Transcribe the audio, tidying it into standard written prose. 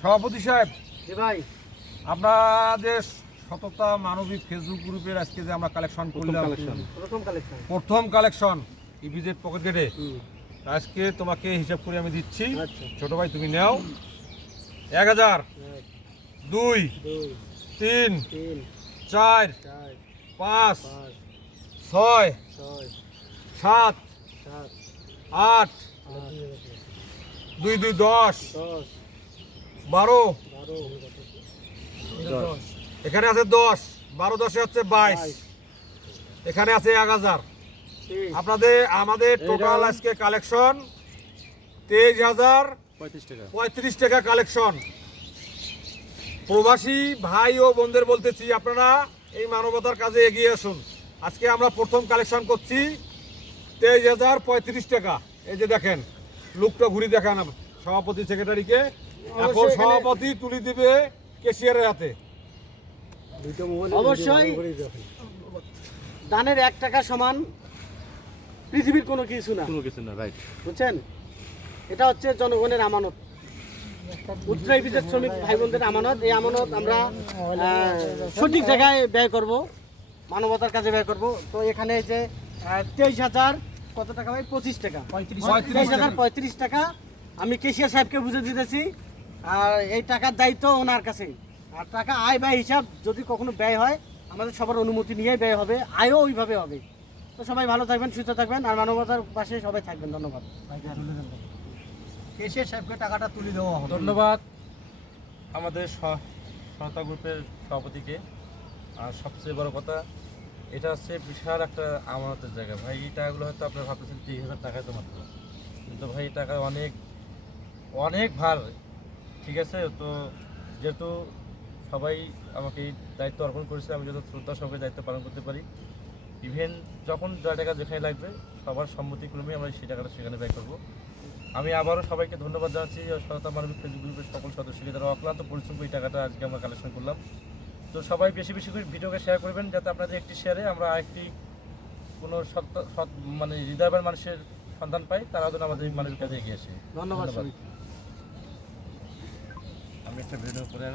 সভাপতি সাহেব, জি ভাই, আপনাদের সততা মানবিক ফেসবুক গ্রুপের আজকে যে আমরা কালেকশন করলাম, প্রথম কালেকশন ইভিজেড পকেট গেটে, আজকে তোমাকে হিসাব করে আমি দিচ্ছি। ছোট ভাই তুমি নাও। 1000, 2, 3, 4, 5, 6, 7, 8, 2, 2, 10, 12, এখানে আছে 10, 12, 10 হচ্ছে 22, এখানে আছে 1000। আমাদের টোটাল আজকে কালেকশন 23,035 টাকা কালেকশন। প্রবাসী ভাই ও বোনদের বলতেছি, আপনারা এই মানবতার কাজে এগিয়ে আসুন। আজকে আমরা প্রথম কালেকশন করছি 23,035 টাকা। এই যে দেখেন, লুকটা ঘুরি দেখান সভাপতি সেক্রেটারিকে। এখন সভাপতি তুলে দিবে ক্যাশিয়ারের হাতে। অবশ্যই দানের 1 টাকা সমান পৃথিবীর কোনো কিছু না, রাইট? বুঝছেন, এটা হচ্ছে জনগণের আমানত, উত্তরাই বিদেশ শ্রমিক ভাই বোনদের আমানত। এই আমানত আমরা সঠিক জায়গায় ব্যয় করব, মানবতার কাজে ব্যয় করব। তো এখানে যে 23,000 কত টাকা ভাই? 25 টাকা, 23,035 টাকা আমি কেশিয়ার সাহেবকে বুঝে দিতেছি। আর এই টাকার দায়িত্ব ওনার কাছেই। আর টাকা আয় ব্যয় হিসাব যদি কখনো ব্যয় হয়, আমাদের সবার অনুমতি নিয়েই ব্যয় হবে, আয়ও ওইভাবে হবে। তো সবাই ভালো থাকবেন, সুস্থ থাকবেন, আর মানবতার পাশে সবাই থাকবেন। ধন্যবাদ। কেশিয়ার সাহেবকে টাকাটা তুলে দেওয়া হবে। ধন্যবাদ আমাদের সহায়তা গ্রুপের সভাপতিকে। আর সবচেয়ে বড় কথা, এটা হচ্ছে বিশাল একটা আমানতের জায়গা ভাই। এই টাকাগুলো হয়তো আপনারা ভাবতেছেন 30,000 টাকায় তো মাত্র, কিন্তু ভাই এই টাকা অনেক অনেক ভার, ঠিক আছে? তো যেহেতু সবাই আমাকে এই দায়িত্ব অর্পণ করেছে, আমি যত শ্রদ্ধা সহকারে দায়িত্ব পালন করতে পারি। ইভেন যখন যা টাকা যেখানে লাগবে সবার সম্মতিক্রমে আমরা সেই টাকাটা সেখানে ব্যয় করবো। আমি আবারও সবাইকে ধন্যবাদ জানাচ্ছি, সহায়তা মানবিক ফেসবুক গ্রুপের সকল সদস্যকে, তারা অক্লান্ত পরিশ্রম করে এই টাকাটা আজকে আমরা কালেকশন করলাম। তো সবাই বেশি বেশি করে ভিডিওকে শেয়ার করবেন, যাতে আপনাদের একটি শেয়ারে আমরা আরেকটি কোনো মানে হৃদয়বান মানুষের সন্ধান পাই, তারা যেন আমাদের মানবিক কাজে এগিয়ে আসে। ধন্যবাদ। আমি একটা ভিডিও করে